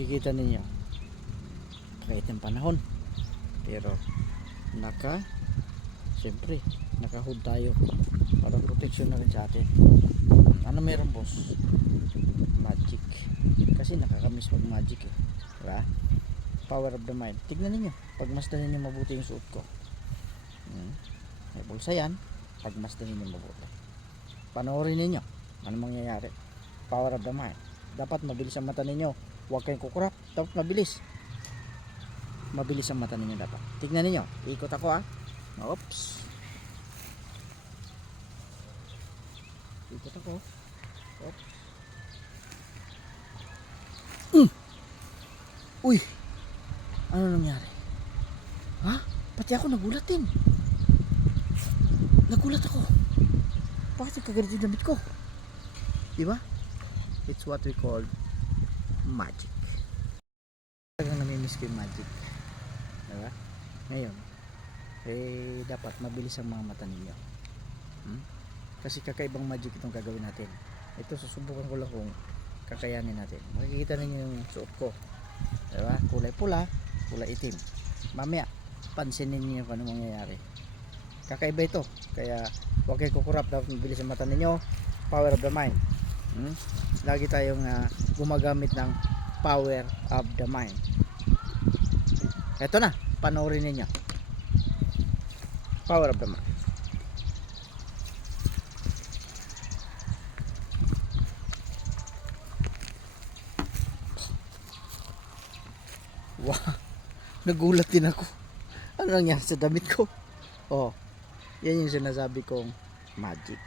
Kikita ninyo, kahit ng panahon, pero siyempre naka-hood tayo para protection na rin sa atin. Ano meron boss? Magic. Kasi nakakamiss mag magic eh, diba? Power of the mind. Tignan ninyo, pagmasdan ninyo mabuti yung suot ko. May bulsa yan, pagmasdan ninyo mabuti. Panoorin ninyo ano mangyayari. Power of the mind. Dapat mabilis ang mata ninyo, huwag kayong kukurap, dapat mabilis ang mata ninyo dapat. Tignan ninyo, ikot ako oops, ikot ako, oops. Uy, ano nangyari? Pati ako nagulat ako. Bakit nagkagalit yung damit ko? Diba? It's what we call magic. Talagang namimiss ko yung magic, diba? Ngayon dapat mabilis ang mga mata ninyo. Kasi kakaibang magic itong gagawin natin. Ito susubukan ko lang kung kakayanin natin. Makikita ninyo yung suot ko, diba? Kulay pula, kulay itim. Mamaya pansinin niyo kung ano mangyayari. Kakaiba ito, kaya huwag kayo kukurap, dapat mabilis ang mata ninyo. Power of the mind. Lagi tayong gumagamit ng power of the mind. Ito na, panoorin ninyo. Power of the mind. Wow, nagulat din ako. Ano nangyari sa damit ko? Yan yung sinasabi kong magic.